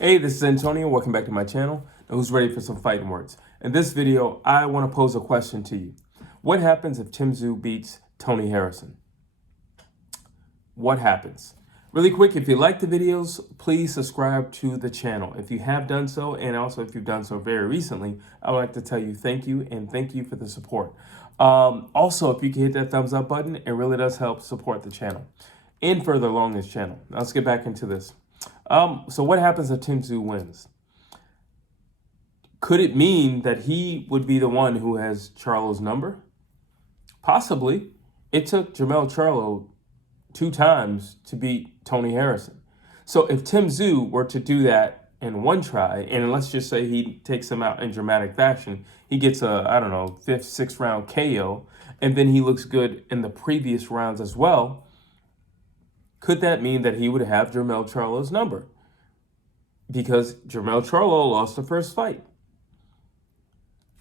Hey, this is Antonio. Welcome back to my channel. Now, who's ready for some fighting words? In this video, I want to pose a question to you. What happens if Tszyu beats Tony Harrison? What happens? Really quick, if you like the videos, please subscribe to the channel. If you have done so, and also if you've done so very recently, I would like to tell you thank you and thank you for the support. Also, if you can hit that thumbs up button, it really does help support the channel and further along this channel. Now, let's get back into this. So what happens if Tszyu wins? Could it mean that he would be the one who has Charlo's number? Possibly. It took Jermell Charlo 2 times to beat Tony Harrison. So if Tszyu were to do that in one try, and let's just say he takes him out in dramatic fashion, he gets a, 5th, 6th round KO, and then he looks good in the previous rounds as well, could that mean that he would have Jermell Charlo's number? Because Jermell Charlo lost the first fight.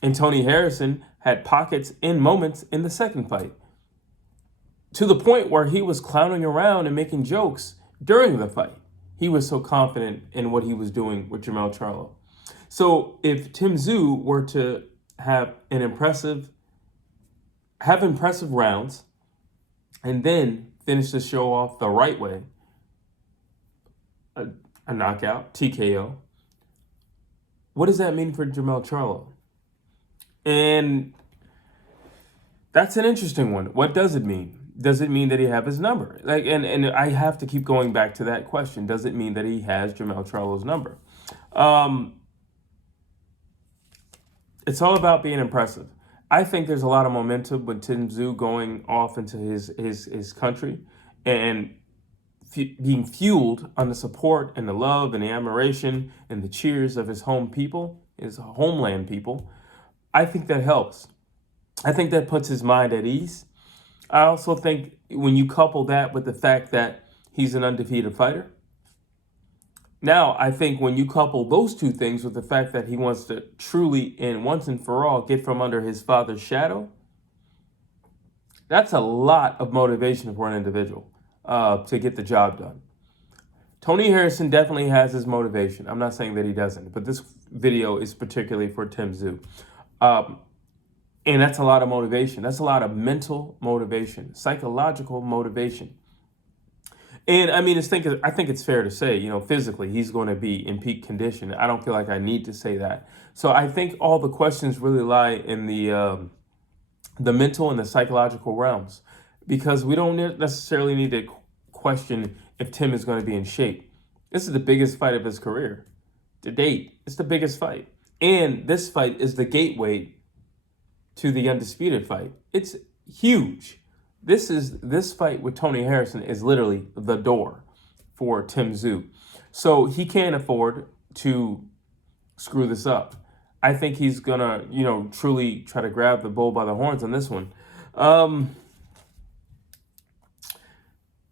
And Tony Harrison had pockets and moments in the second fight, to the point where he was clowning around and making jokes during the fight. He was so confident in what he was doing with Jermell Charlo. So if Tszyu were to have impressive rounds and then finish the show off the right way, a knockout, TKO, what does that mean for Jermell Charlo? And that's an interesting one. What does it mean? Does it mean that he have his number? And I have to keep going back to that question. Does it mean that he has Jermell Charlo's number? It's all about being impressive. I think there's a lot of momentum with Tszyu going off into his country and being fueled on the support and the love and the admiration and the cheers of his home people, his homeland people. I think that helps. I think that puts his mind at ease. I also think when you couple that with the fact that he's an undefeated fighter, now I think when you couple those two things with the fact that he wants to truly and once and for all get from under his father's shadow, that's a lot of motivation for an individual to get the job done. Tony Harrison definitely has his motivation. I'm not saying that he doesn't, but this video is particularly for Tszyu. And that's a lot of motivation. That's a lot of mental motivation, psychological motivation. And I mean, I think it's fair to say, physically, he's going to be in peak condition. I don't feel like I need to say that. So I think all the questions really lie in the mental and the psychological realms, because we don't necessarily need to question if Tim is going to be in shape. This is the biggest fight of his career to date. It's the biggest fight. And this fight is the gateway to the undisputed fight. It's huge. This fight with Tony Harrison is literally the door for Tszyu. So he can't afford to screw this up. I think he's gonna, truly try to grab the bull by the horns on this one.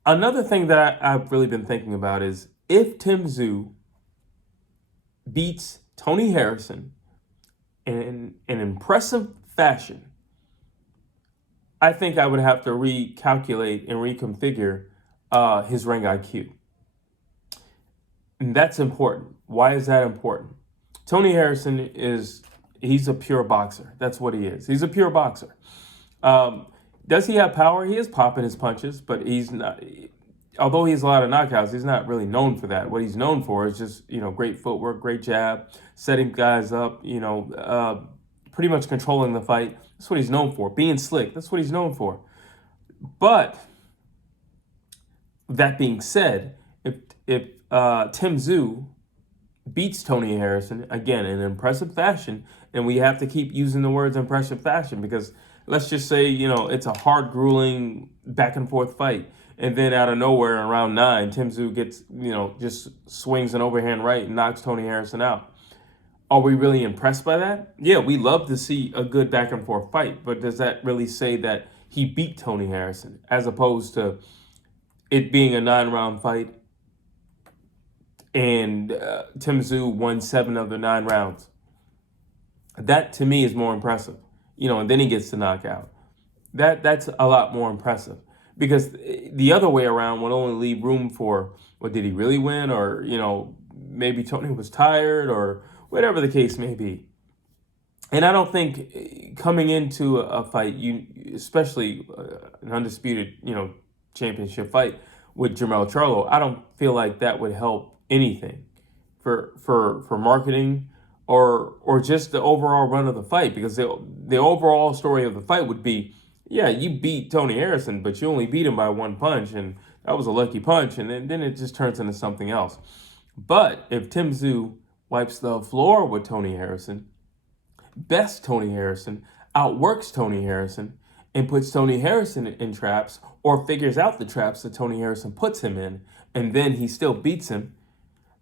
Another thing that I've really been thinking about is if Tszyu beats Tony Harrison in an impressive fashion, I think I would have to recalculate and reconfigure his ring IQ. And that's important. Why is that important? Tony Harrison he's a pure boxer. That's what he is. He's a pure boxer. Does he have power? He is popping his punches, but he's not, although he has a lot of knockouts, he's not really known for that. What he's known for is just, great footwork, great jab, setting guys up, pretty much controlling the fight. That's what he's known for. Being slick, that's what he's known for. But that being said, if Tszyu beats Tony Harrison, again, in an impressive fashion, and we have to keep using the words impressive fashion because let's just say, it's a hard, grueling, back and forth fight. And then out of nowhere in round 9, Tszyu gets, just swings an overhand right and knocks Tony Harrison out. Are we really impressed by that? Yeah, we love to see a good back and forth fight, but does that really say that he beat Tony Harrison as opposed to it being a 9-round fight and Tszyu won 7 of the 9 rounds? That to me is more impressive, and then he gets the knockout. That's a lot more impressive because the other way around would only leave room for, well, did he really win? Or, maybe Tony was tired or whatever the case may be. And I don't think coming into a fight, especially an undisputed, championship fight with Jermell Charlo, I don't feel like that would help anything for marketing or just the overall run of the fight, because the overall story of the fight would be, yeah, you beat Tony Harrison, but you only beat him by one punch, and that was a lucky punch, and then it just turns into something else. But if Tim Tszyu wipes the floor with Tony Harrison, bests Tony Harrison, outworks Tony Harrison, and puts Tony Harrison in traps, or figures out the traps that Tony Harrison puts him in, and then he still beats him,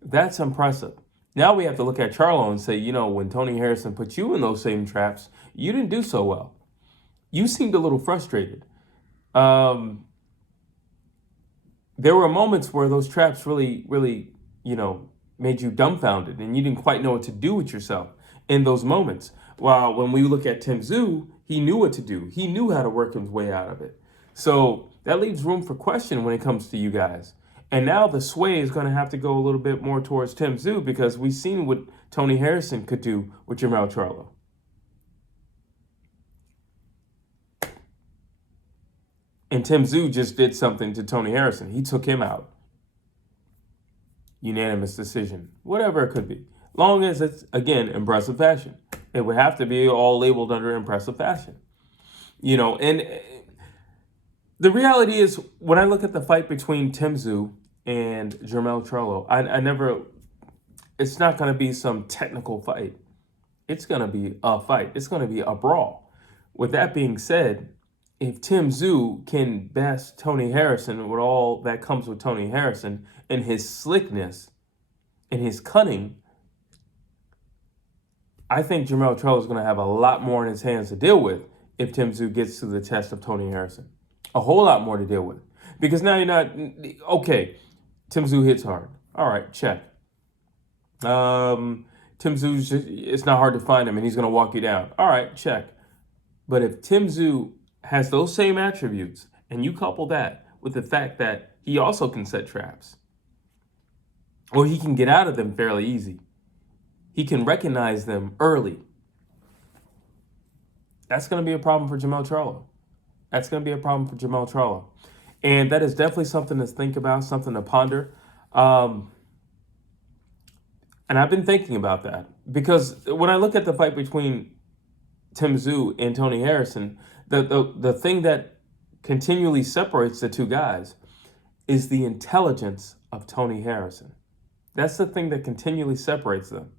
that's impressive. Now we have to look at Charlo and say, when Tony Harrison put you in those same traps, you didn't do so well. You seemed a little frustrated. There were moments where those traps really, really, made you dumbfounded, and you didn't quite know what to do with yourself in those moments. While when we look at Tim Tszyu, he knew what to do. He knew how to work his way out of it. So that leaves room for question when it comes to you guys. And now the sway is going to have to go a little bit more towards Tim Tszyu, because we've seen what Tony Harrison could do with Jermell Charlo. And Tim Tszyu just did something to Tony Harrison. He took him out. Unanimous decision. Whatever it could be. Long as it's, again, impressive fashion. It would have to be all labeled under impressive fashion. And the reality is, when I look at the fight between Tim Tszyu and Jermell Charlo, it's not going to be some technical fight. It's going to be a fight. It's going to be a brawl. With that being said, if Tim Tszyu can best Tony Harrison with all that comes with Tony Harrison and his slickness and his cunning, I think Jermell Charlo is going to have a lot more in his hands to deal with if Tim Tszyu gets to the test of Tony Harrison. A whole lot more to deal with. Because now you're not, okay, Tim Tszyu hits hard. All right, check. Tim Tszyu, it's not hard to find him, and he's going to walk you down. All right, check. But if Tim Tszyu has those same attributes, and you couple that with the fact that he also can set traps, or he can get out of them fairly easy, he can recognize them early, that's going to be a problem for Jermell Charlo. That's going to be a problem for Jermell Charlo. And that is definitely something to think about, something to ponder. And I've been thinking about that, because when I look at the fight between Tim Tszyu and Tony Harrison, the thing that continually separates the two guys is the intelligence of Tony Harrison. That's the thing that continually separates them.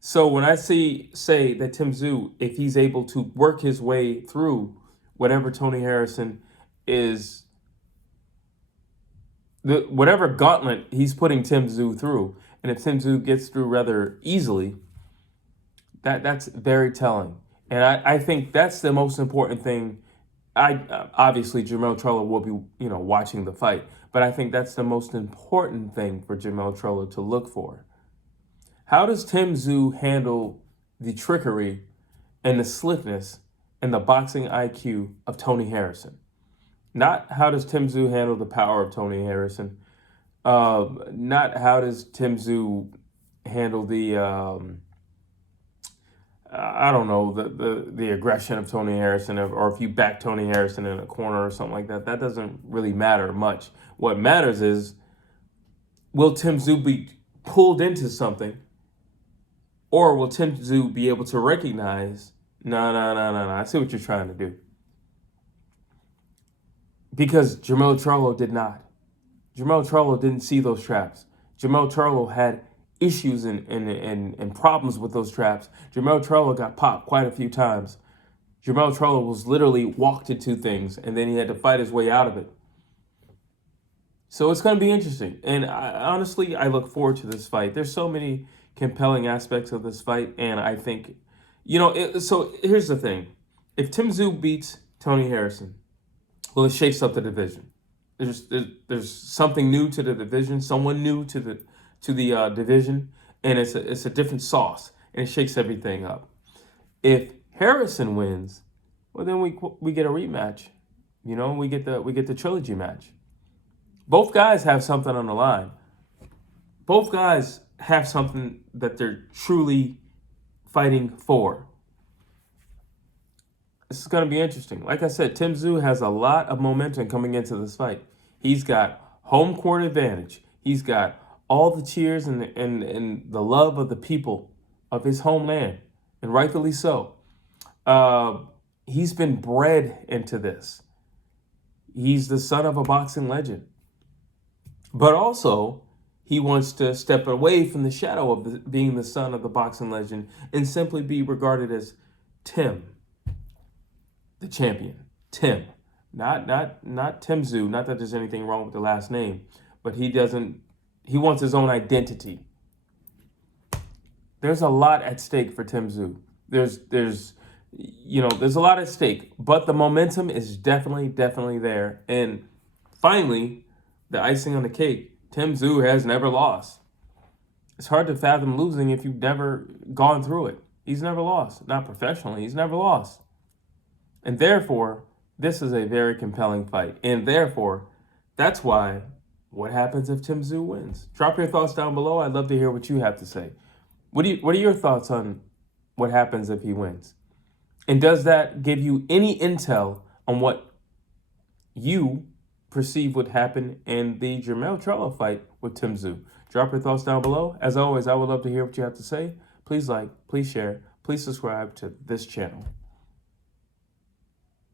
So when I say that Tim Tszyu, if he's able to work his way through whatever Tony Harrison is, whatever gauntlet he's putting Tim Tszyu through, and if Tim Tszyu gets through rather easily, that's very telling. And I think that's the most important thing. Obviously Jermell Charlo will be watching the fight, but I think that's the most important thing for Jermell Charlo to look for. How does Tim Tszyu handle the trickery and the slickness and the boxing IQ of Tony Harrison? Not how does Tim Tszyu handle the power of Tony Harrison. Not how does Tim Tszyu handle the the aggression of Tony Harrison, or if you back Tony Harrison in a corner or something like that. That doesn't really matter much. What matters is, will Tim Tszyu be pulled into something, or will Tim Tszyu be able to recognize, no, I see what you're trying to do? Because Jermell Charlo did not. Jermell Charlo didn't see those traps. Jermell Charlo had issues and problems with those traps. Jermell Charlo got popped quite a few times. Jermell Charlo was literally walked into things, and then he had to fight his way out of it. So it's going to be interesting. And honestly, I look forward to this fight. There's so many compelling aspects of this fight, and I think, so here's the thing. If Tim Tszyu beats Tony Harrison, well, it shakes up the division. There's something new to the division, someone new to the division, and it's a different sauce, and it shakes everything up. If Harrison wins, well, then we get a rematch. We get the trilogy match. Both guys have something on the line. Both guys have something that they're truly fighting for. This is going to be interesting. Like I said, Tim Tszyu has a lot of momentum coming into this fight. He's got home court advantage. He's got all the cheers and the love of the people of his homeland, and rightfully so. He's been bred into this. He's the son of a boxing legend. But also, he wants to step away from the shadow of being the son of the boxing legend and simply be regarded as Tim, the champion. Tim. Not Tim Tszyu. Not that there's anything wrong with the last name, but he wants his own identity. There's a lot at stake for Tim Tszyu. There's a lot at stake, but the momentum is definitely there. And finally, the icing on the cake, Tim Tszyu has never lost. It's hard to fathom losing if you've never gone through it. He's never lost. Not professionally. He's never lost. And therefore, this is a very compelling fight. And therefore, that's why, what happens if Tim Tszyu wins? Drop your thoughts down below. I'd love to hear what you have to say. What are your thoughts on what happens if he wins? And does that give you any intel on what you perceive would happen in the Jermell Charlo fight with Tim Tszyu? Drop your thoughts down below. As always, I would love to hear what you have to say. Please like, please share, please subscribe to this channel.